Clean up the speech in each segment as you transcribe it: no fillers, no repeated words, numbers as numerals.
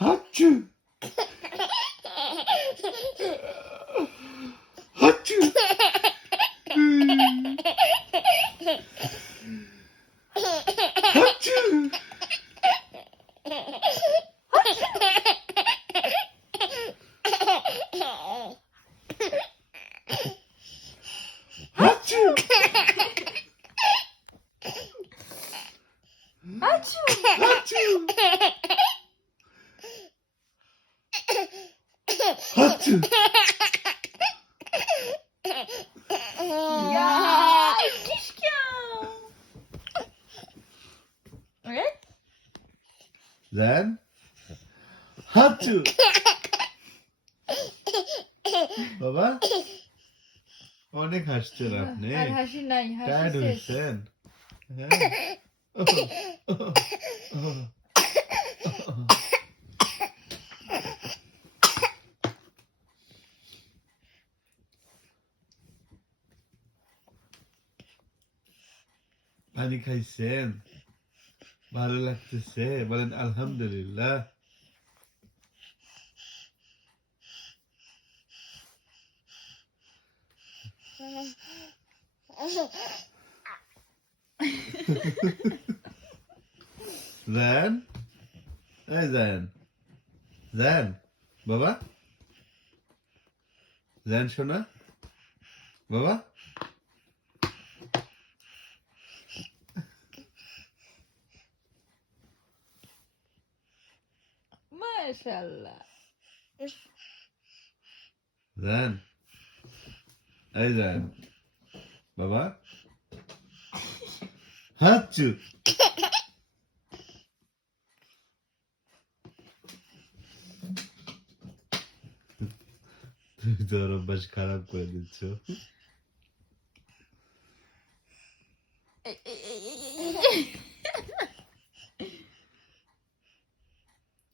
হাঁচু হাঁচু হাঁচু হাঁচু আচ্ছা হাঁচু হাঁচু Ja, Kischkau. Okay? Then হাঁচু বাবা অনেক হাসছেন আপনি আর হাসি নাই, টায়ার্ড হাসি শেষ। হয়েছেন হ্যাঁ পানি খাইছেন ভালো লাগতেছে বলেন আলহামদুলিল্লাহ জান এই জান জান বাবা জান শোনা বাবা মাশাআল্লাহ। জান এই জান বাবা হাঁচু তুমি তো ওর অভ্যাস খারাপ করে দিচ্ছ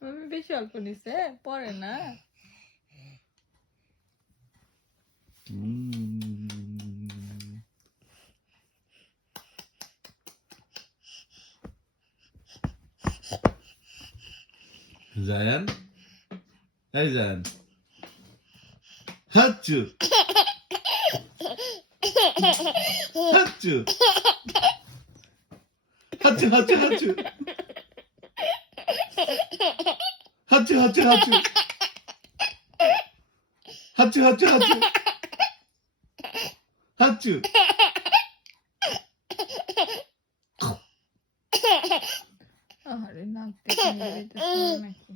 আমি বেশি অল্প নিছে পরে না জায়ান এই জায়ান হাঁচু হাঁচু হাঁচু হাঁচু হাঁচু হাঁচু হাঁচু হাঁচু হাঁচু হাঁচু হাঁচু হাঁচু আরে নাক থেকে বের হইতেছে নাকি